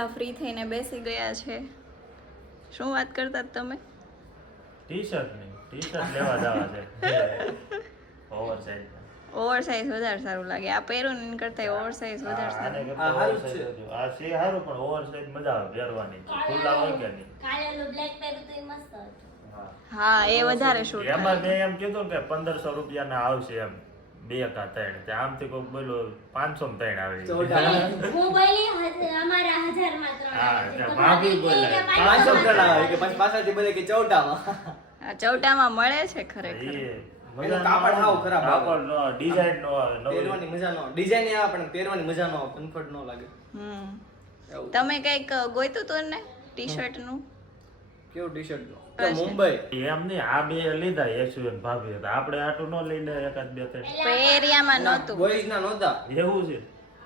બધા ફ્રી થઈને બેસી ગયા છે. શું વાત કરતા તમે? ટી-શર્ટ લેવા જવા છે ઓવરસાઇઝ. ઓવરસાઇઝ વધારે સારું લાગે. આ પહેરો ને એના કરતા ઓવરસાઇઝ વધારે સારું. આ છે સારું પણ ઓવરસાઇઝ મજા આવે પહેરવાની. ખુલ્લા હોય કે નહીં. કાલે લો બ્લેક પહેર્યું તો એ મસ્ત હતું. હા એ વધારે શૂટ થાય. એમાં મેં એમ કીધું કે 1500 રૂપિયાના આવશે એમ 2 કા 3. તે આમથી કોઈ બોલો 500 માં 3 આવે. હું બોલી અમારા 1000 માં 3 હા, આવે છે. ત્યાં ભાભી બોલે 500 કરાવે કે પછી પાછળથી બોલે કે 14માં. આ ચૌટામાં મળે છે ખરેખર. એનો કાપડ હાવ ખરાબ આવે. કાપડ નો ડિઝાઇન નો પહેરવાની મજા ન આવે. ડિઝાઇન એ આવે પણ પહેરવાની મજા ન આવે, કમ્ફર્ટ ન લાગે. એવું. તમે કઈક ગોઈતું તું ને ટી-શર્ટ નું? કેવું ટી-શર્ટ નું? મુંબઈ. એમ નહીં આ બે લીધા યશુ ને ભાભી હતા. આપણે આટલું ન લઈને એકાદ 2-3 એરિયામાં નહોતું. બોયઝ ના નહોતા એવું છે.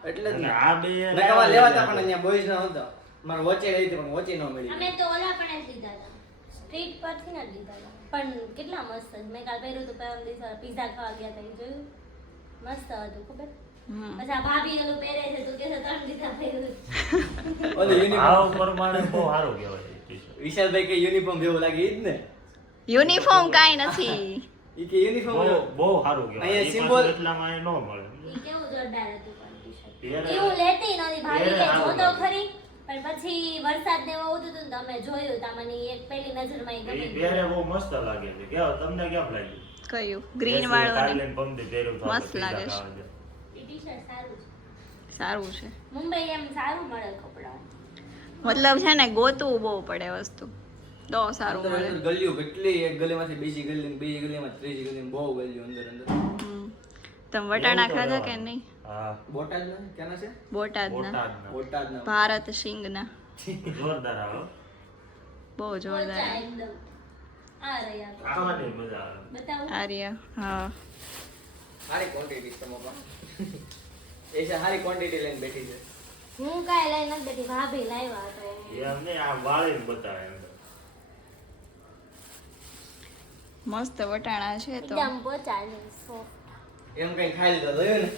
એટલે જ અને ને. આ બે નકામાં લેવાતા પણ અહીંયા બોયઝ ના નહોતા. મારે વચ્ચે રહી હતી પણ વચ્ચે ન મળી. અમે તો ઓલા પણ જ લીધા હતા. સ્ટ્રીટ પરથી જ લીધા હતા. પણ કેટલા મસ્ત છે. મેં કાલ પહેર્યું તો પરમ દિવસે પિઝા ખાવા ગયા હતા. એ જોયું? મસ્ત હતું ખબર? પછી આ ભાભી એલું પહેરે છે તો કે 3 દીધા પહેર્યું. ઓલી યુનિફોર્મ આવ પ્રમાણે બહુ સારું કહેવાય ટી-શર્ટ. વિશાલભાઈ કે યુનિફોર્મ જેવું લાગે ઈ જ ને. યુનિફોર્મ કાઈ નથી. ઈ કે યુનિફોર્મ બહુ સારું કહેવાય. અહીંયા ઈ symbol- પાછું એટલામાં એ ન મળે. ઈ કેવું જોરદાર હતું પણ ટી-શર્ટ. પહેરે- એ હું લેતી નહોતી. ભાભી કે પહેરે જોતો સારું ખરી. પણ પછી વરસાદ ને એવું હતું ને તો અમે જોયું તો મને એક પહેલી નજરમાં ઈ એ ગમી પહેરે ગયું. બહુ મસ્ત લાગે છે. કેવું તમને કેમ લાગ્યું? કયું? ગ્રીન વાળું ને? કાલે પંપથી પહેર્યું તો મસ્ત આપણે લાગે છે. પીઝા ખાવા ગયા. ઈ ટી-શર્ટ સારું છે. સારું છે. મુંબઈ એમ સારું મળે કપડાં. મતલબ છે ને ગોતવું બહુ પડે વસ્તુ તો સારું અંદર મળે. અંદર ગલીઓ કેટલી, એક ગલીમાંથી બીજી ગલી, બીજી ગલીમાં ત્રીજી ગલી, બહુ ગલીઓ અંદર અંદર. તમે વટાણા ખાધા કે નહીં? હા બોટાદ ના ક્યાંના છે? બોટાદના. બોટાદના. બોટાદના. ભારત સિંગના. જોરદાર આવે. બહુ પોચા જોરદાર. એકદમ. આ રહ્યા તો. ખાવાની મજા આવે. બતાવું? આર્યા હા. સારી ક્વોન્ટિટી છે મોપા. એ છે સારી ક્વોન્ટિટી લઈને બેઠી છે. હું કાંઈ લઈ નથી બેઠી. ભાભી લાવ્યા હતા એમ. એમ નહીં આ વાળીને બતાવે અંદર. મસ્ત વટાણા છે તો. એકદમ પોચા છે. soft. એમ કઈ ખાઈ લીધા જોયું ને.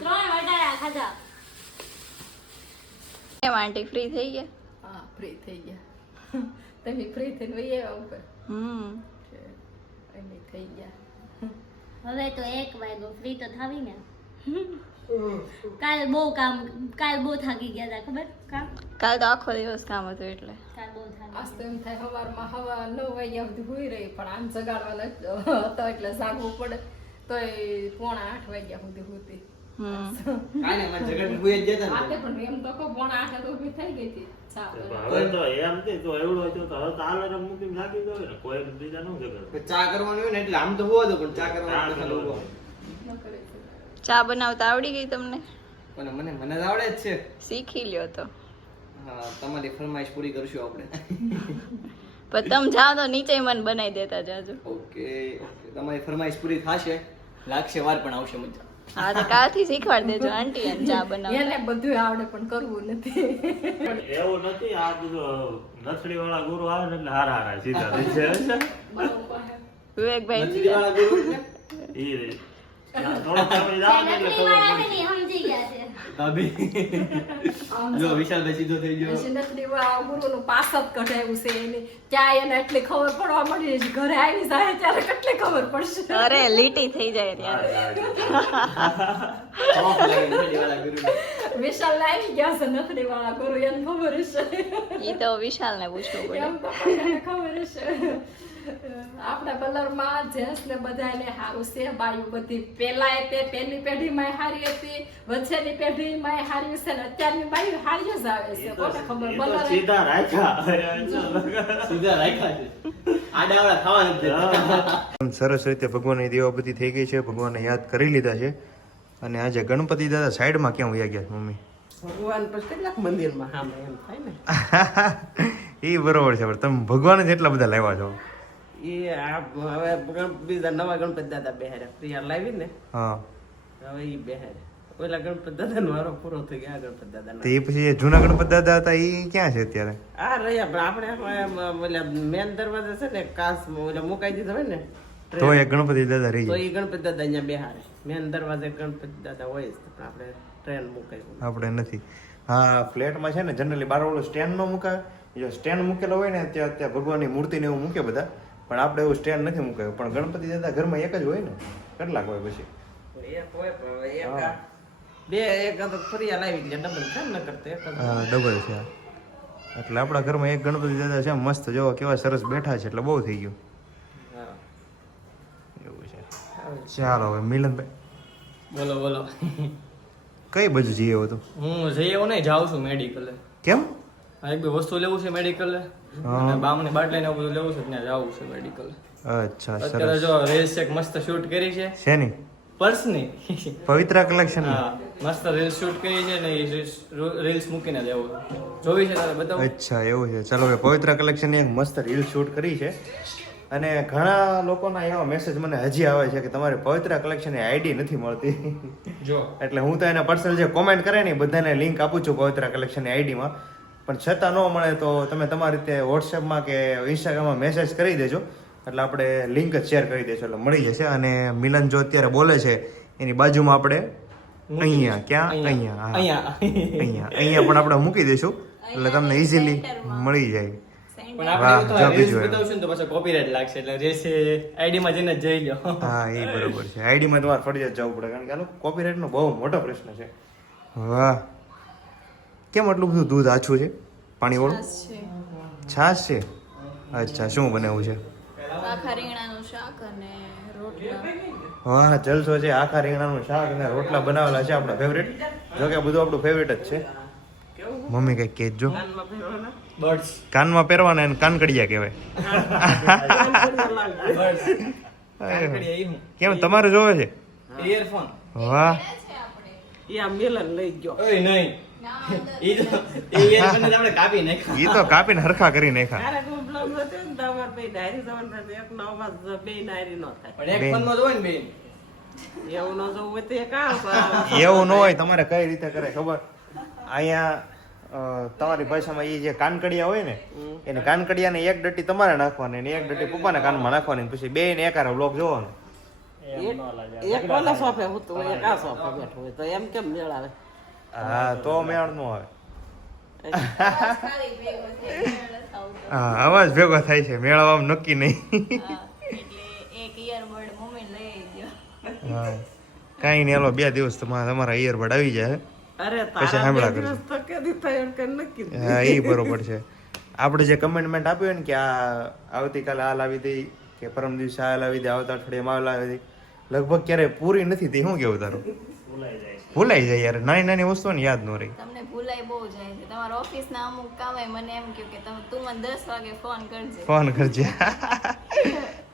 3 વટાણા ખાધા. કેમ આંટી ફ્રી થઈ ગયા? હા ફ્રી થઈ ગયા. તમે ફ્રી થઈને વહી આવ્યા ઉપર. અમે થઈ ગયા. હવે તો 1 વાગ્યો. ફ્રી તો થાવી ને. કાલ બહુ થાકી ગયા હતા ખબર? કાલ તો આખો દિવસ કામ હતું એટલે. કાલ બહુ થાકી આજ તો એમ થાય સવારમાં હવા 9 વાગ્યા સુધી હુઈ રહી પણ આમ જગાડવાનો હતો એટલે જાગવું પડે તોય 7:45 વાગ્યા સુધી હુતી. કાલે મને જગત ભૂઈ જ જતા આતે ને. પણ એમ તો કહો 7:45 તો ઊભી થઈ ગઈ હતી. ચા બનાવવા. હવે તો એમ નહીં તો એવડું હતું તો હવે તો આલારામ મૂકીને લાગી ગયો ને કોઈ બીજા ન જગર. ચા કરવાનું હોય ને એટલે આમ તો હોવા દો પણ ચા કરવાનું ચા તો ખાલી કરવાનું. ઊભો. ન કરે છે. ચા બનાવતા આવડી ગઈ તમને? પણ મને તો આવડે જ છે. શીખી લ્યો તો. હા તમારી ફરમાઈશ પૂરી કરશું આપણે. પણ તમે જાઓ તો નીચે મને બનાવી દેતા જાજો. ઓકે તમારી ફરમાઈશ પૂરી થશે. લાગશે વાર પણ આવશે મજા. હા તો કાલથી શીખવાડી દેજો આંટી એને ચા બનાવતા. એને બધું આવડે પણ કરવું નથી. એવું નથી આ બધું નથડી વાળા ગુરુ આવે ને એટલે હારા સીધા થઈ જાય. વિવેકભાઈ નથડીવાળા ગુરુ એટલે ઈ રે. થોડોક સમય જાવ ને એટલે ખબર પડે. સમજી ગયા છે. ભાભી જો વિશાલભાઈ સીધો થઈ ગયો. નથડી વાળા ગુરુનું પાસ જ કઢાવ્યું છે એને ક્યાં એને એટલી ખબર પડવા મળી છે ઘરે આવી જાય ત્યારે કેટલી ખબર પડશે. અરે લીટી થઈ જાય ત્યારે. ઓફ લાગે નથડીવાળા ગુરુને. વિશાલ આવી ગયા છે નથડી વાળા ગુરુ એને ખબર હશે. ઈ તો વિશાલને પૂછવું પડે. એમ તો બધાને ખબર હશે. આપણા કલરમાં જેન્ટ્સ ને બધાને સારું છે. બાયું બધી પેલા તે પહેલી પેઢીમાં હારી હતી, વચ્ચેની પેઢીમાં હારી છે ને અત્યારની બાયું હારી જ આવે છે. કોને ખબર ઈ તો કલર સીધા રાખ્યા. સીધા રાખ્યા છે. આડાવાળા ખાવા નથી દેતા. સરસ રીતે ભગવાનની દેવા બધી થઈ ગઈ છે. ભગવાનને યાદ કરી લીધા છે અને આજે ગણપતિ દાદા સાઈડમાં ક્યાં વયા ગયા છે મમ્મી? ભગવાન પર કેટલાક મંદિરમાં સામે એમ થાય ને એ બરોબર છે પણ તમે ભગવાન જ એટલા બધા લાવ્યા છો. એ આ હવે બીજા નવા ગણપતિ દાદા બેહારે પ્રિયા લાવી ને હા હવે ઈ બેહારે ઓલા ગણપતિ દાદાનો વારો પૂરો થઈ ગયો. આ ગણપતિ તો દાદાનો એ પછી જે જૂના ગણપતિ દાદા હતા એ ક્યાં છે અત્યારે? આ રહ્યા પણ આપણે ઓલા મેન દરવાજા છે ને કાચ ઓલા મુકાઈ દીધો હોય ને તો એ ગણપતિ દાદા રહી તો જાય. ઈ ગણપતિ દાદા અહીંયા બેહારે મેન દરવાજે ગણપતિ દાદા હોય જ પણ આપણે ટ્રેન મુકાઈ. આપણે નથી હા ફ્લેટમાં છે ને જનરલી બાર ઓલું સ્ટેન્ડ નો મુકાય. જો સ્ટેન્ડ મૂકેલો હોય ને ત્યાં ભગવાનની મૂર્તિને એવું મૂકે બધા, પણ આપણે એવું સ્ટેન્ડ નથી મુકાયું. પણ ગણપતિ દાદા ઘરમાં એક જ હોય ને, કેટલાક હોય પછી? એક હોય પણ એક આ બે એક આ તો ફરિયા લાવી દે ડબલ છે ને કરતે એક જ. હા ડબલ છે. એટલે આપણા ઘરમાં એક ગણપતિ દાદા છે મસ્ત, જો કેવા સરસ બેઠા છે, એટલે બહુ થઈ ગયું હા એવું છે. ચાલો હવે મિલનભાઈ બોલો બોલો. કઈ બાજુ જઈએ હતું? હું જઈ એવું નહીં, જાઉં છું મેડિકલે. કેમ? એક બે વસ્તુ લેવું છે મેડિકલે, અને બામની બાટલી ને એવું બધું લેવું છે, ત્યાં જવું છે મેડિકલે. અચ્છા અત્યારે સરસ. જો રીલ્સ એક મસ્ત શૂટ કરી છે શેની? પર્સની. પવિત્રા કલેક્શન. હા મસ્ત રીલ્સ શૂટ કરી છે ને એ રીલ્સ મૂકીને લેવું છે. જોવી છે તારે બતાવું? અચ્છા એવું છે. ચલો હવે પવિત્રા કલેક્શનની એક મસ્ત રીલ શૂટ કરી છે, અને ઘણા લોકોના એવા મેસેજ મને હજી આવે છે કે તમારી પવિત્રા કલેક્શનની આઈડી નથી મળતી. જો એટલે હું તો એને પર્સનલ જે કોમેન્ટ કરે ને બધાને લિંક આપું છું પવિત્રા કલેક્શનની આઈડીમાં, પણ છતાં ન મળે તો તમે તમારી રીતે વોટ્સએપમાં કે ઇન્સ્ટાગ્રામમાં મેસેજ કરી દેજો, એટલે આપણે લિંક જ શેર કરી દઈશું એટલે મળી જશે. અને મિલન જો અત્યારે બોલે છે એની બાજુમાં આપણે અહીંયા ક્યાં અહીંયા હા અહીંયા પણ આપણે મૂકી દઈશું, એટલે તમને ઇઝીલી મળી જાય. પણ વાહ, આપણે જો રીલ્સ બીજું એમ. બતાવશું ને તો પછી કોપીરાઇટ લાગશે, એટલે રીલ્સ આઈડીમાં જઈને જ જોઈ લો. હા એ બરોબર છે. આઈડીમાં તમારે ફરજિયાત જવું પડે, કારણ કે આ કોપીરાઇટનો બહુ મોટો પ્રશ્ન છે. વાહ, કેમ આટલું બધું દૂધ આછું છે? પાણી વાળું છાશ છે? અચ્છા, શું બનાવવું છે? આખા રીંગણાનું શાક અને રોટલા. વાહ જલસો છે. આખા રીંગણાનું શાક અને રોટલા બનાવેલા છે, આપણા ફેવરેટ. જો કે બધું આપણું ફેવરેટ જ છે. મમ્મી કઈક કહેજો. કાનમાં પહેરવાના બર્ડ્સ કાનમાં પહેરવાના એને કાનકડિયા કહેવાય. કાનકડિયા ઈ હું. કેમ તમારે જોવે છે? ઇયરફોન. વાહ ઈ આ મિલન લઈ ગયો. ઓય નહીં. ઈ તો ઇયરફોન જ આપણે કાપી નાખ્યા. ઈ તો કાપીને હરખા કરી નાખ્યા. અરે પ્રોબ્લેમ નથી ને તમાર બે ડાયરી જવાનું થાય એક નો અવાજ બે ડાયરી નો થાય. પણ એક ફોનમાં જોવે ને બેન. એવું ન જોવું હોય તો એ કામ એવું ન હોય. તમારે કઈ રીતે કરે ખબર? અહીંયા તમારી ભાષામાં એ જે કાનકડિયા હોય ને, એને કાનકડિયાને એક ડટ્ટી તમારે નાખવાની અને એક ડટ્ટી પપ્પાના કાનમાં નાખવાની, પછી બે ને એકારે બ્લોક જોવાનો. એક ઓલા સોફે હું તો એક આ સોફે બેઠો હોય તો એમ કેમ મેળ આવે? હા તો મેળ નો આવે. હા અવાજ ભેગો થાય છે, મેળવવામાં નક્કી નહીં. એટલે એક ઇયરબડ મમ્મી લઈ ગયો. હા કાંઈ નહીં, હાલો 2 દિવસ તમારા ઇયરબડ આવી જાય. અરે પછી તારા સાંભળા બે કરજો. દિવસ તો કેદી થાય એમ કે નક્કી જ. હા એ બરોબર છે. આપણે જે કમેન્ટમેન્ટ આપ્યું હોય ને કે આ આવતીકાલે આ લાવી દઈ, કે પરમ દિવસે આ લાવી દે, આવતા અઠવાડિયામાં આ લાવી દઈ, લગભગ ક્યારેય પૂરી નથી થઈ. શું કેવું તારું? ભૂલાઈ જાય યાર, નાની નાની વસ્તુઓને યાદ ન રહી. તમને ભૂલાઈ બહુ જાય છે. તમારા ઓફિસના અમુક કામ હોય, મને એમ કહ્યું કે તું મને 10 વાગે ફોન કરજે. ફોન કરજે.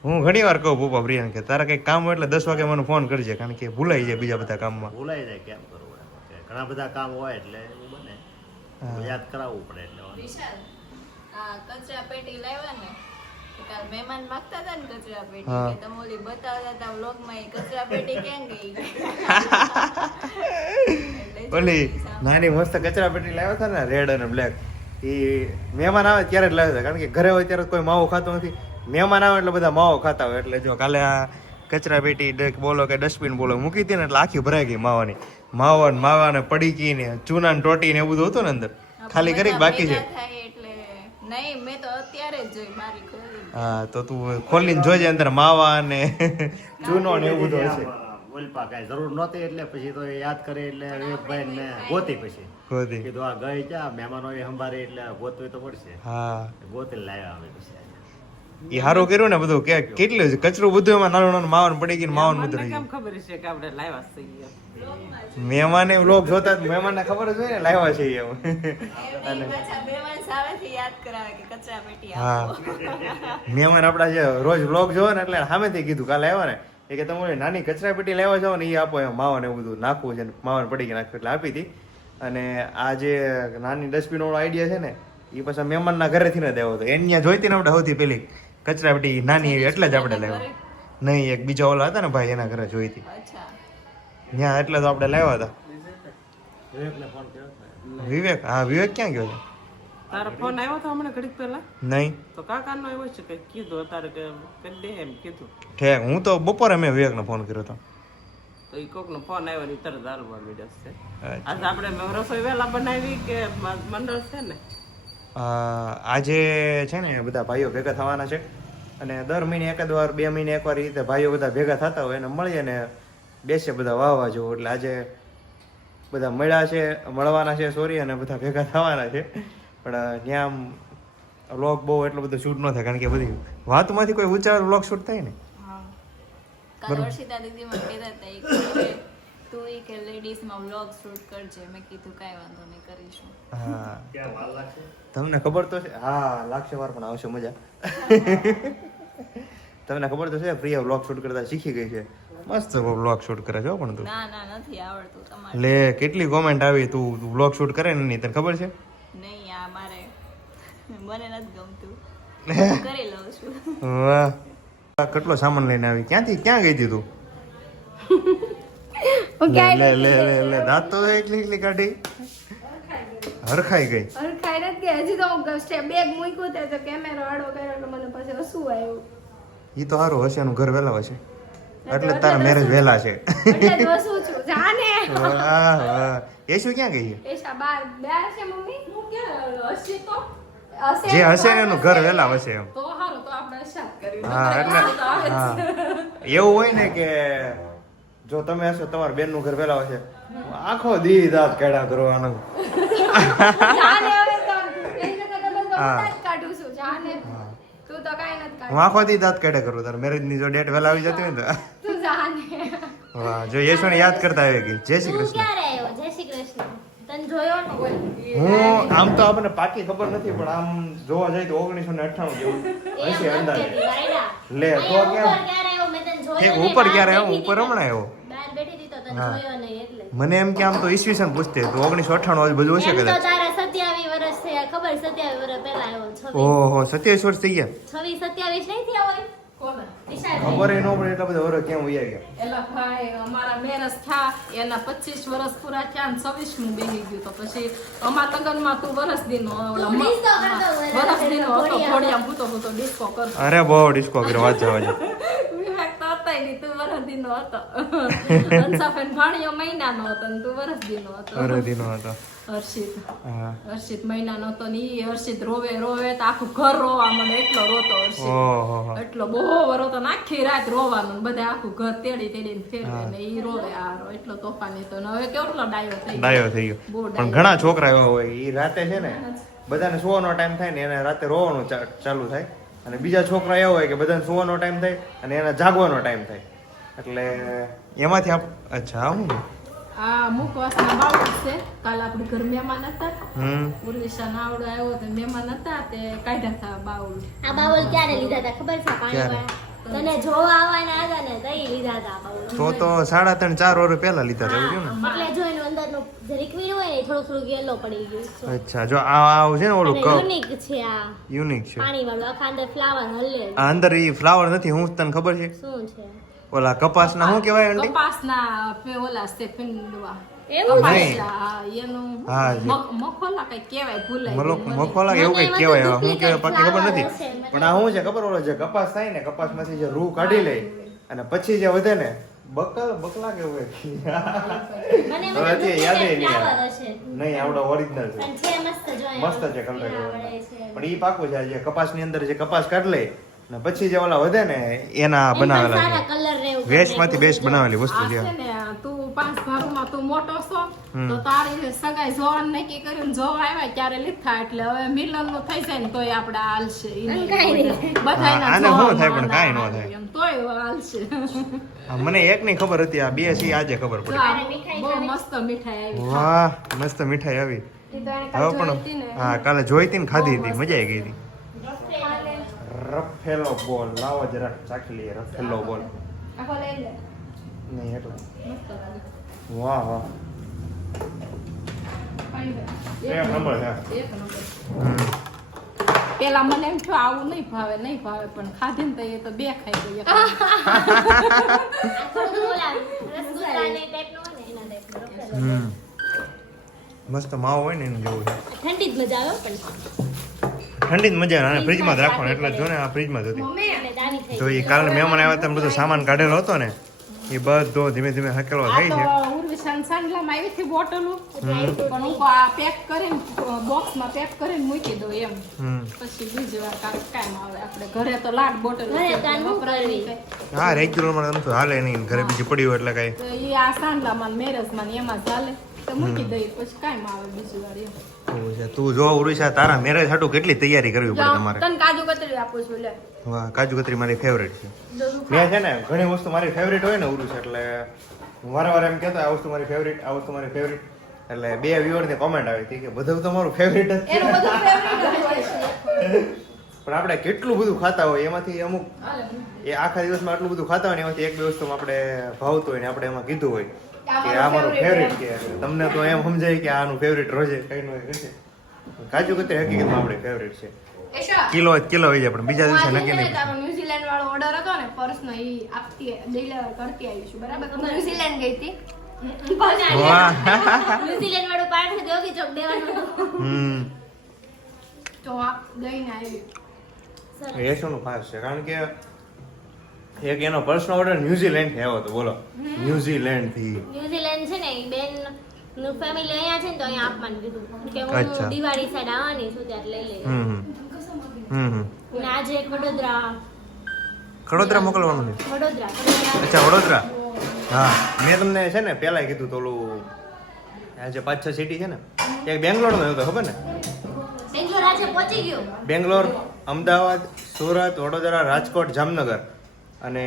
હું ઘણી વાર કહું પપ્પા પ્રિયાને કે તારા કંઈક કામ હોય એટલે 10 વાગે મને ફોન કરજે, કારણ કે ભૂલાઈ જાય બીજા બધા કામમાં. ભૂલાઈ જાય કેમ કરવું એમ કે ઘણા બધા કામ હોય એટલે એવું બને યાદ કરાવવું પડે એટલે વાંધો. વિશાલ, આ કચરા પેટી લાવ્યા ને, તો કાલ મહેમાન માંગતા હતા ને કચરા પેટી, હા. કે તમે ઓલી બતાવતા હતા વ્લોગમાં, એ કચરા પેટી ક્યાં ગઈ? એટલે ઓલી જોઈ સામે. નાની મસ્ત કચરા પેટી લાવ્યા હતા ને, રેડ અને બ્લેક, એ મહેમાન આવે ત્યારે જ લાવ્યા હતા, કારણ કે ઘરે હોય ત્યારે કોઈ માવો ખાતો નથી. મહેમાન આવે એટલે બધા માવો ખાતા હોય. એટલે જો કાલે આ કચરા પેટી બોલો કે ડસ્ટબિન બોલો મૂકી હતી ને, એટલે આખી ભરાઈ ગઈ માવાની. માવા ને પડીકી ને ચૂના ને ટોટી ને એવું બધું હતું ને અંદર, ખાલી કરી બધા બાકી છે. ભેગા થાય એટલે નહીં, મેં તો અત્યારે જ જોઈ બારી ખોલી. હા તો તું ખોલીને જોજે, અંદર માવા ને ચૂનો ને એવું બધું હશે. ઓલપા કાંઈ જરૂર નહોતી એટલે પછી તો એ યાદ કરી એટલે વિવેકભાઈ ને ગોતી પછી ગોતી. કીધું આ ગઈ ક્યાં મહેમાનો એ સંભાળે એટલે ગોતવી તો પડશે. હા ગોતી લાવ્યા અમે પછી. એ સારું કર્યું ને બધું, કે કેટલું કચરું બધું એમાં નાનું નાનું માવાનું પડી ગયું, માવાનું બધું રહી કેમ ખબર છે કે આપણે લાવ્યા છીએ એમ? ગયું. મહેમાને વ્લોગ જોતા જ મહેમાનને ખબર જ હોય ને લાવ્યા છે એમ. એમની પાછા મહેમાન સામેથી યાદ કરાવે કે કચરા પેટી હા આપો. મહેમાન આપણા જે રોજ વ્લોગ જોવે ને, એટલે સામેથી કીધું કાલે આવ્યા ને, એ કે તમે ઓલી નાની કચરા પેટી લેવા જાઓ ને, એ આપો એમ માવાને એવું બધું નાખવું છે, માવાને પડી ગઈ નાખવું એટલે આપી હતી. અને આ જે નાની ડસ્ટબિન વાળો આઈડિયા છે ને, એ પાછા મહેમાનના ઘરેથી ને દેવો હતો. એને જોઈતી ને આપણે સૌથી પેલી કચરા પેટી નાની એવી, એટલે જ આપણે લેવા. નહીં, એક બીજા ઓલા હતા ને ભાઈ, એના ઘરે જોઈતી અચ્છા, ત્યાં, એટલે તો આપણે લાવ્યા હતા. વિવેકને ફોન કર્યો હતો. વિવેક? હા વિવેક ક્યાં ગયો છે? તારો ફોન આવ્યો તો હમણાં ઘડીક પહેલા? નહીં તો કાકાનો આવ્યો છે કે કીધું તારે કે કરી દે એમ કીધું. ઠેક, હું તો બપોરે મેં વિવેકને ફોન કર્યો હતો. તો એ કોકનો ફોન આવ્યો ને ઈ તરત હાલવા મીડસ છે. આજે આપણે રસોઈ વહેલા બનાવી કે મંડળ છે ને આજે છે ને બધા ભાઈઓ ભેગા થવાના છે અને દર મહિને એકાદ વાર 2 મહિને એકવાર એ રીતે ભાઈઓ બધા ભેગા થતા હોય અને મળીએ ને બેસીએ બધા વાવવા જેવું. એટલે આજે બધા મળ્યા છે, મળવાના છે સોરી, અને બધા ભેગા થવાના છે. પણ ત્યાં આમ વ્લોગ બહુ એટલો બધો શૂટ ન થાય કારણ કે બધી વાતમાંથી કોઈ ઊંચા વ્લોગ શૂટ થાય ને. કાલ વર્ષિતા દીદી મને કહેતા હતા કે તું એ કે લેડીઝમાં વ્લોગ શૂટ કરજે. મેં કીધું કાંઈ વાંધો નહીં, કરીશું. હા તમને ખબર તો છે. હા લાગશે વાર પણ આવશે મજા. તમને ખબર તો છે પ્રિયા વ્લોગ શૂટ કરતા શીખી ગઈ છે. મસ્ત વ્લોગ શૂટ કરે છે પણ તું. ના નથી આવડતું તમારે. લે કેટલી કોમેન્ટ આવી તું વ્લોગ શૂટ કરે ને નહીં તને ખબર છે? નહીં, આ મારે મને નથી ગમતું. કરી લઉં છું. વાહ કેટલો સામાન લઈને આવી. ક્યાં ગઈ હતી તું? લે દાંત તો એટલી કાઢી હરખાઈ ગઈ. હરખાઈ નથી ગઈ. હજી તો હું બેગ મૂક્યું તે તો કેમેરો આડો કર્યો એટલે મને પછી હસવું આવ્યું. ઈ તો સારું હશે એનું ઘર વહેલા હશે એટલે તારા મેરેજ વહેલા છે. એટલે જ હસું છું. જાને વાહ વાહ. એ શું ક્યાં ગઈ છે? એશા બાર છે મમ્મી. હું ક્યાં હસી તો જે હશે ને એનું ઘર વહેલા હશે એમ. તો હારું તો આપણે શાક કર્યું. હા એટલે હા એવું હોય ને કે જો તમે હશો તમારા બેન નું ઘર વહેલા હશે આખો દી દાંત કાઢ્યા કરવાનું. જાને હવે તો એ જગ્યા તો હા. કાઢું છું. જાને તું તો કાઈ નથી કાઢ. હું આખો દી દાંત કાઢ્યા કરું. તારા મેરેજ ની જો ડેટ વહેલા આવી જતી હોય ને તું જાને. તો વાહ જો યશોને યાદ કરતા આવી ગઈ. જય શ્રી તું કૃષ્ણ. ક્યારે આવ્યો? જય શ્રી કૃષ્ણ. તને જોયો ને કોઈ? હું આમ તો આપણને પાકી ખબર નથી પણ આમ જોવા જાય તો 1998 જેવું હશે અંદાજે. લે તો ઉપર કેમ ક્યારે આવ્યો? મેં તને જોયો ઠીક નહીં. ઉપર બહાર ક્યારે આવ્યો? બેઠી ઉપર હતી હમણાં આવ્યો. બહાર બેઠી હતી તો તને હા. જોયો નહીં એટલે. મને એમ કે આમ તો ઈસવીસન પૂછતે તો 1998 વાળું બધું હશે એમ તો કદાચ. તારા 27 વર્ષ થયા. ખબર 27 વર્ષ પહેલા આવ્યો. 26 ઓહો 27 વર્ષ થઈ ગયા. 26 27 નહીં થયા હોય? કોને? વિશાલભાઈ. ખબર ન પડે એટલા બધા વર્ષ કેમ વયા ગયા. એલા ભાઈ અમારા મેરેજ થયા એના 25 વર્ષ પૂરા થયા ને 26મું બેહી ગયું તો પછી અમારા લગ્નમાં તું વરસ દીનો ઓલા તું disco કરતો હોય. વરસ દીનો હતો ઘોડિયા ભૂતો ડિસ્કો કરતો અરે બહુ ડિસ્કો કર્યો વાત જવા દે. વિવેક તો હતા નહીં તું વરસ દીનો હતો હંસાફેન ભાણિયો મહિનાનો હતો ને તું વરસ દીનો હતો અરદીનો હતો. હર્ષિત હા. હર્ષિત મહિનાનો હતો ને ઈ હર્ષિત રોવે તો આખું ઘર રોવા મને એટલો રોતો હર્ષિત ઓહો એટલો બહુ રોતો ને આખી રાત રોવાનું ને બધા આખું ઘર તેડીને ફેરવે ને ઈ રોવે આરો એટલો તોફાની તો ને હવે કેટલો ડાયો થઈ ગયો ડાયો થઈ ગયો. બહુ પણ ઘણા છોકરા એવા હોય ઈ રાતે છે ને બધાને સુવાનો ટાઈમ થાય ને એને રાતે રોવાનું ચાલુ થાય અને બીજા છોકરા એવા હોય કે બધાને સુવાનો ટાઈમ થાય અને એને જાગવાનો ટાઈમ થાય એટલે એમાંથી અચ્છા હું આ મુકવાસના બાવળ છે કાલ આપણે ઘર મહેમાન હતા હમ ઉર્વિશા નાવડો આવ્યો તો મહેમાન હતા તે કાઢ્યા હતા બાવળ આ બાવલ ક્યારે લીધા હતા ખબર છે? પાણીવાળા. તને જોવા આવવાના હતા ને તઈ લીધા હતા આ બાવલ. તો 3.5-4 વર્ષ પહેલા લીધા હતા એવું ને. એટલે જો એનું અંદરનું જે લિક્વિડ હોય ને એ થોડું યેલો પડી ગયું. અચ્છા જો આ છે ને ઓલું કપ યુનિક છે આ યુનિક છે. પાણીવાળું. આખા અંદર ફ્લાવર હલે. આ અંદર ઈ ફ્લાવર નથી હું તને ખબર છે શું છે? ઓલા કપાસના શું કહેવાય આંટી? કપાસના ઓલા છે ફીંડવા એવું છે? કપાસના, એનું હા, જી. મખોલા કઈ કહેવાય ભૂલાય ગયું મને. મખોલા એવું કઈ કહેવાય હવે હું કહેવાય પાકી ખબર નથી હશે, મને પણ આ શું છે ખબર ઓલો જે કપાસ થાય ને કપાસમાંથી જે રૂ કાઢી લે અને પછી જે વધે ને બકલા કેવું મને હવે અત્યારે યાદ નહીં ફ્લાવર આવે. હશે. નહીં આવડો ઓરિજિનલ છે પણ છે મસ્ત જો એમ. મસ્ત છે કલર આવડે છે. પણ ઈ પાકું છે આ જે કપાસની અંદર જે કપાસ કાઢ લે ને પછી જે ઓલા વધે ને એના એમ પણ બનાવેલા સારા છે colour ને એવું વેસ્ટમાંથી કરે. બેસ્ટ બનાવેલી વસ્તુ આ છે છે ને તું 5 ભાગમાં તું મોટો છો તો તારી સગાઈ જોવાનું નક્કી કર્યું જોવા આવ્યા ત્યારે લીધા એટલે હવે મિલન નું થઈ જાય ને તોય આપણે હાલશે ઈ નહીં. કાંઈ નહીં. બધાયના આને શું જોવામાં થાય પણ ના કાંઈ ન આવે થાય. એમ તોય હાલશે આ મને એક ની ખબર હતી આ બે છે આજે ખબર તો પડી આ બહુ મસ્ત મીઠાઈ આવી વાહ મસ્ત મીઠાઈ આવી ઈ તો એને હવે કાંઈ જોઈ હતી પણ ને. હા કાલે જોઈ હતી ને ખાધી હતી બહુ મસ્ત. મજા આવી ગઈ હતી રફેલો બોલ લાવો જરાક ચાખી લઈએ રફેલો બોલ આખો લઈ લે નહીં એટલે મસ્ત લાગે વાહ વાહ ખાઈ લે. એક નંબર છે એક નંબર હમ. પેલા મને એમ થયું આવું નહીં ભાવે પણ ખાધી ને તો એ તો બે ખાઈ ગઈ આ થોડું ઓલા રસગુલ્લાને ટાઈપનું હોય ને એના ટાઈપનું રફેલો. હમ મસ્ત માવો હોય ને એનું જેવું છે ઠંડી જ મજા આવે પણ ઠંડી જ મજા આવે અને ફ્રીજમાં જ રાખવાનું એટલે જો ને આ ફ્રીજમાં જ હતી મમ્મી એટલે દાવી થઈ તો એ કાલે મહેમાન આવ્યા હતા બધો સામાન કાઢેલો હતો ને એ બધો ધીમે ધીમે હકેલો આ થાય તો છે. ઉર્વિશાન સાંડલામાં આવી હતી બોટલો પણ હું આ પેક કરીને બોક્સમાં પેક કરીને મૂકી દઉં એમ હમ. પછી બીજી વાર કામ આવે આપણે ઘરે તો લાડ બોટલ ઘરે તો આનું કરવી. હા રેગ્યુલર માં તો હાલે નહીં, ઘરે બીજી પડી હોય એટલે કઈ. તો એ આ સાંડલામાં મેરેજમાં ને એમાં ચાલે તો મૂકી દઈએ પછી કામ આવે બીજી વાર એમ. એવું છે. તું જો ઉરુષા, તારા મેરેજ હાટુ કેટલી તૈયારી કરવી પડે તમારે. તને કાજુ કતરી આપું છું લે વાહ, કાજુ કતરી મારી ફેવરેટ છે. મેં છે ને ઘણી વસ્તુ મારી ફેવરેટ હોય ને ઉરુષ, એટલે હું વારે એમ કહેતો આ વસ્તુ મારી ફેવરેટ, આ વસ્તુ મારી ફેવરેટ. એટલે 2 વ્યુઅર ની કોમેન્ટ આવી હતી કે બધું તમારું ફેવરેટ જ છે. એનું બધું ફેવરિટ હોય છે. પણ આપણે કેટલું બધું ખાતા હોય એમાંથી અમુક એ આખા દિવસમાં આટલું બધું ખાતા હોય ને એમાંથી 1-2 વસ્તુ આપણે ભાવતું હોય ને આપણે એમાં કીધું હોય કે આ મારું ફેવરેટ કે તમને તો એમ સમજાય કે આનું ફેવરેટ રોજે કઈ નું કરશે. કાજુ કતરી હકીકતમાં આપણે ફેવરેટ છે. કિલો જ કિલો હોય છે પણ બીજા દિવસે નક્કી નહીં. તારો ન્યુઝીલેન્ડ વાળો ઓર્ડર હતો ને પર્સનો ઈ આપતી ડિલિવર કરતી આવીશું બરાબર. તો ન્યુઝીલેન્ડ ગઈ હતી વાહ. ન્યુઝીલેન્ડ વાળું પાર્ટ જોગી ચોક દેવાનું હતું. હમ. તો આપ દઈને આવી. એ શું ખાસ છે કારણ કે એક એનો પર્સનલ ઓર્ડર ન્યુઝીલેન્ડ થી આવ્યો હતો. બોલો, ન્યુઝીલેન્ડ થી. ન્યુઝીલેન્ડ છે ને ઈ બેન નું ફેમિલી અહીંયા છે ને તો અહીંયા આપવાનું કીધું કે અચ્છા. હું દિવાળી સાઈડ આવવાની છું ત્યારે લઈ લઈ. હમ. અને આજે વડોદરા વડોદરા મોકલવાનું છે. વડોદરા અચ્છા, વડોદરા. હા, મેં તમને છે ને પેલા કીધું તો ઓલું આ જે 5-6 સિટી છે ને એક બેંગ્લોર નો હતો ખબર ને. બેંગ્લોર આજે પહોંચી ગયો. બેંગ્લોર, અમદાવાદ, સુરત, વડોદરા, રાજકોટ, જામનગર અને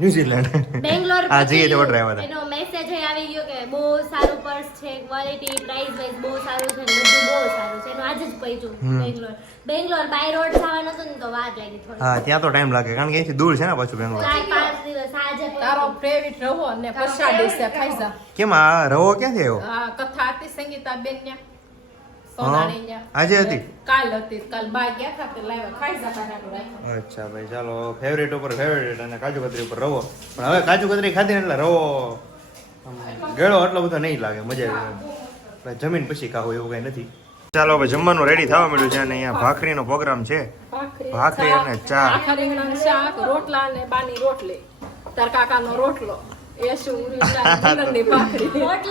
ન્યુઝીલેન્ડ. બેંગ્લોર હા, પહોંચી જઈએ તો ગયો. ઓર્ડર આવ્યા હતા. એનો મેસેજ આવી ગયો કે બહુ સારું પર્સ છે, ક્વોલિટી પ્રાઇસ વાઇઝ બહુ સારું છે ને બધું બહુ સારું છે. એનું આજે જ પહોંચ્યું બેંગ્લોર બાય રોડ જવાનું હતું ને તો વાર લાગી થોડી. હા, ત્યાં તો ટાઈમ લાગે કારણ કે અહીંથી દૂર છે ને પાછું બેંગ્લોર. 4-5 દિવસ આજે તારો ફેવરિટ રવો ને પ્રસાદી છે ખાઈ જા. કેમ આ રવો ક્યાંથી આવ્યો? આ કથા હતી સંગીતા બેન ન્યા સોનાણી ન્યા. આજે હતી? કાલ હતી. કાલ બાય ગયા હતા તે લાવ્યા ખાઈ જા કાઢા. અચ્છા ભાઈ, ચાલો. ફેવરેટ ઉપર ફેવરેટ અને કાજુ કતરી ઉપર રવો. પણ હવે કાજુ કતરી ખાધી ને એટલે રવો આમ ગળો એટલો બધો નહીં લાગે, મજા આવી. એટલે જમીન પછી ખાવું એવું કઈ નથી. ચાલો હવે જમવાનું રેડી થવા મળ્યું છે અને અહીંયા ભાખરીનો પ્રોગ્રામ છે. ભાખરી અને ચા. આખા રીંગણાનું શાક, રોટલા અને બાની રોટલી. તાર કાકાનો રોટલો. એ શું ઉરીની ભાખરી.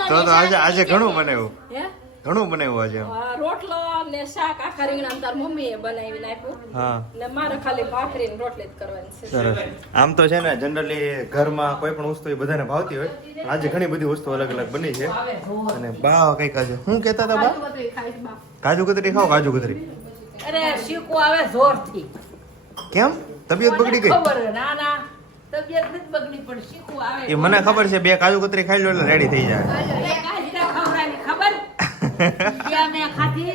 તો આજે ઘણું બનાવ્યું. હે? ઘણું બનાવ્યું આજે. રોટલો ને શાક આખા રીંગણા તાર મમ્મીએ બનાવીને આપ્યું. હા, ને મારે ખાલી ભાખરી ને રોટલી જ કરવાની છે. સરસ. આમ તો છે ને જનરલી ઘરમાં કોઈ પણ વસ્તુ એ બધાને ભાવતી હોય, પણ આજે ઘણી બધી વસ્તુ અલગ અલગ બની છે. અને બા કઈક આજે શું કહેતા હતા બા? કાજુ કતરી ખાઈશ બા. કાજુ કતરી ખાઓ, કાજુ કતરી. અરે શીખવું આવે જોરથી. કેમ તબિયત બગડી ગઈ? ખબર ના ના તબિયત નથી બગડી પણ શીખવું આવે. એ મને ખબર છે, 2 કાજુ કતરી ખાઈ લો એટલે રેડી થઈ જાય. એક હાજરા ખવડાવી ખબર ત્યાં મેં ખાધી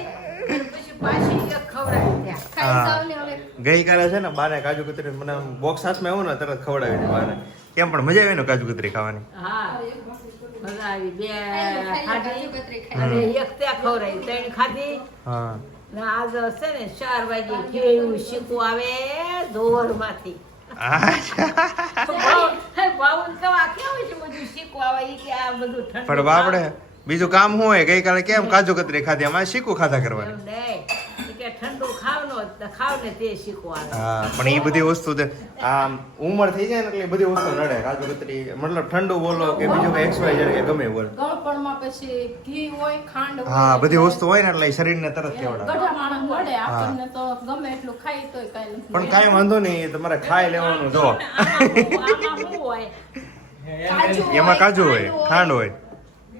અને પછી પાછી એક ખવડાવી ત્યાં. ખાઈ જાવ ને હવે. ગઈકાલે છે ને બાને કાજુ કતરી મને બોક્સ હાથમાં આવ્યું ને તરત ખવડાવી દીધી બાને. કેમ પણ મજા આવી ને કાજુ કતરી ખાવાની. હા મજા આવી. 2 ખાધી અને એક ત્યાં ખવડાવી 3 ખાધી. હા, ને આજ છે ને 4 વાગે કેવું શીખવું આવે જોરમાંથી. બાવન કવા કેવું છે બધું શીખવું આવે ઈ કે આ બધું ઠંડુ પણ બાપડે બીજું કામ શું હોય? ગઈકાલે કેમ કાજુ કતરી ખાધી, અમારે શીખું ખાધા કરવાની. એમ નહીં. ઈ કે ઠંડુ ખાવ ને તે શીખવું આવે. હા, પણ એ બધી વસ્તુ આમ ઉંમર થઈ જાય ને એટલે એ બધી વસ્તુ નડે. કાજુ કતરી મતલબ ઠંડુ બોલો કે બીજું કઈ XY કે ગમે બોલો. ગળપણમાં પછી ઘી હોય, ખાંડ હોય. હા, બધી વસ્તુ હોય ને એટલે એ શરીરને તરત કેવડાવે. ગઢા માણસ નડે. આપણને તો ગમે એટલું ખાઈ તોય કાંઈ નથી. પણ કાંઈ વાંધો નહીં, તમારે ખાઈ લેવાનું. જો આમાં શું હોય? કાજુ હોય, એમાં કાજુ હોય, ખાંડ હોય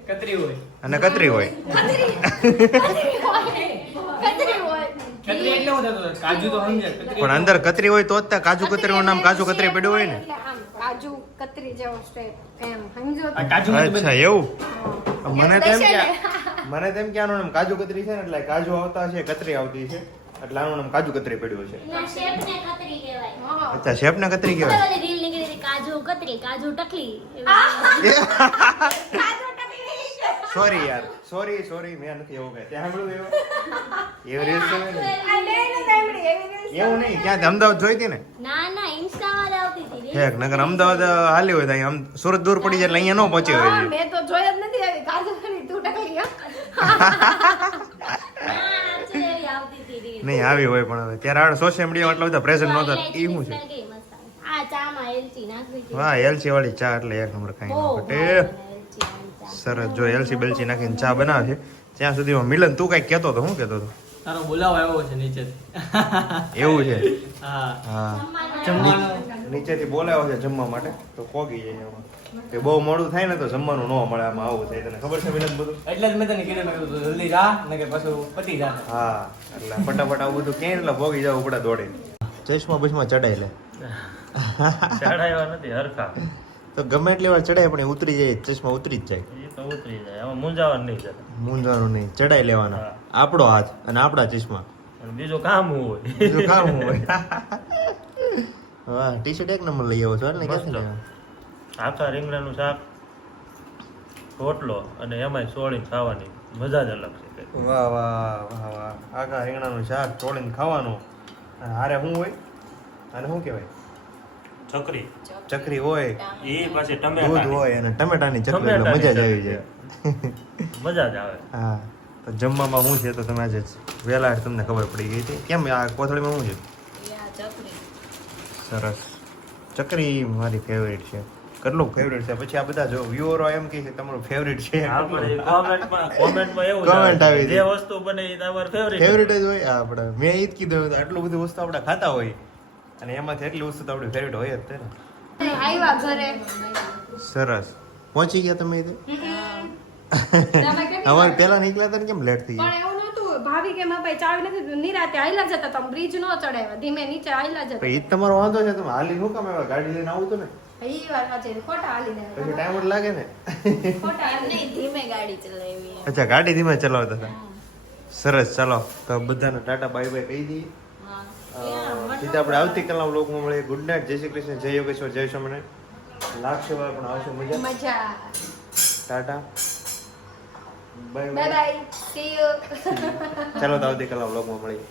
કતરી હોય. અને કતરી હોય. કતરી હોય. કતરી એટલે હું થતું હતું? કાજુ તો સમજે. કતરી પણ અંદર કતરી હોય તો જ ત્યાં કાજુ કતરીનું નામ કાજુ કતરી પડ્યું હોય ને. એટલે આમ કાજુ કતરી જેવો સ્ટેપ એમ સમજો આ કાજુ નથી અચ્છા, એવું? મને તેમ કે Special. મને તેમ કે આનું નામ કાજુ કતરી છે ને એટલે કાજુ આવતા છે, કતરી આવતી છે એટલે આનું નામ કાજુ કતરી પડ્યું છે. ના શેફને કતરી કહેવાય. અચ્છા, શેફ ને કતરી કહેવાય. બધી રીલ નીકળી હતી, કાજુ કતરી, કાજુ ટકલી. સોરી યાર, સોરી મેં નથી એવું કહે. ત્યાં સાંભળ્યું એવું રીલ્સ તો નહીં. એવું નહીં, ક્યાં અમદાવાદ જોઈ હતી ને? ના ના ઇન્સ્ટામાં જ આવતી હતી રીલ. ઠેક, નગર અમદાવાદ હાલી હોય તો અહીં સુરત દૂર પડી જાય એટલે અહીંયા ન પહોંચી હોય. મેં તો જોઈ જ નથી આવી કાજુ કરી તું ટકલી હો. ના, actually એવી આવતી હતી રીલ. નહીં આવી હોય પણ હવે ત્યારે સોશિયલ મીડિયામાં એટલા બધા પ્રેઝન્ટ નહોતા. એ શું છે? Smell કેવી મસ્ત આવે. આ ચામાં એલચી નાખવી છે વાહ એલચી વાળી ચા એટલે એક નંબર ખાઈ બહુ નાખો. ભાવે મને એલચી વાળી ચા. સરસ જો એલચી બેલચી નાખીને ચા બનાવે છે ત્યાં સુધીમાં મિલન તું કઈ કહેતો હતો શું કહેતો હતો તારો બોલાવો આવ્યો છે નીચેથી. એવું છે હા હા જમવાનું નીચેથી બોલાવ્યો છે જમવા માટે તો પોગી જાય એમાં કે બહુ મોડું થાય ને તો જમવાનું ન મળે આમાં આવું થાય તને ખબર છે મિલન બધું એટલે જ મેં તને કીધું મેં કીધું જલ્દી જા ને કે પછી પતી જા. હા એટલે ફટાફટ આવું બધું ક્યાંય એટલે પોગી જવું પડે દોડી ચશ્મા બસમાં ચડાય લે ચડાવ્યા નથી હરખા તો ગમે એટલી વાર ચડાય પણ એ ઉતરી જાય ચશ્મા ઉતરી જ જાય એ તો ઉતરી જાય આમાં મૂંઝાવાનું નહીં જરા. મૂંઝવાનું નહીં ચડાઈ લેવાના હા. આપણો હાથ અને આપણા ચશ્મા અને બીજું કામ હોય બીજું કામ હોય વાહ ટી શર્ટ એક નંબર લઈ આવો છો ને મસ્ત. ક્યાંથી લેવા? આખા રીંગણાનું શાક રોટલો અને એમાંય સોળીને ખાવાની મજા જ અલગ છે કંઈક. વાહ વાહ વાહ વાહ આખા રીંગણાનું શાક તોડીને ખાવાનું અને હારે શું હોય અને શું કહેવાય ચકરી ચકરી હોય એ પાછી દૂધ ટમેટા હોય અને ટમેટાની ચકરી એટલે મજા જ આવી જાય મજા જ આવે. હા તો જમવામાં શું છે તો તમે આજે વહેલા તમને ખબર પડી ગઈ હતી કેમ આ કોથળીમાં શું છે યા ચકરી સરસ ચકરી મારી ફેવરેટ છે કેટલું ફેવરેટ છે પછી આ બધા જો વ્યુઅરો એમ કહે છે તમારું ફેવરેટ છે આપણે કોમેન્ટમાં એવું Comment જ આવે આવી છે. જે વસ્તુ બને એ તમારું ફેવરિટ ફેવરેટ જ હોય આપણે મેં એ જ કીધું આટલું બધી વસ્તુ આપણે ખાતા હોય અને એમાંથી એટલી વસ્તુ તો આપણી ફેવરેટ હોય જ તે ને આવ્યા ઘરે સરસ પહોંચી ગયા તમે તો તમે કેમ અમારે પેલા નીકળ્યા હતા ને કેમ લેટ થઈ પણ ગઈ એવું નહોતું ભાભી કે મારા ભાઈ ચાવી નથી નિરાતે આયલા જતા તમે બ્રિજ નો ચડાવ્યા ધીમે નીચે આયલા જતા એ જ તમારો વાંધો છે તમે હાલી શું કામ આવ્યા ગાડી લઈને આવું તો ને ઈ વાત સાચી ખોટા હાલીને પછી ટાઈમ જ લાગે ને ખોટા એમ નહીં ધીમે ગાડી ચલાવી અચ્છા ગાડી ધીમે ચલાવતા હતા સરસ ચાલો તો બધાને ટાટા બાય બાય કહી દઈએ હા સીધા આપણે આવતીકાલના વ્લોગમાં મળીએ ગુડ નાઇટ જય શ્રી કૃષ્ણ જય યોગેશ્વર જય સ્વામિનારાયણ લાગશે વાર પણ આવશે મજા મજા Tata bye bye bye bye see you ચાલો તો આવતીકાલના વ્લોગમાં મળીએ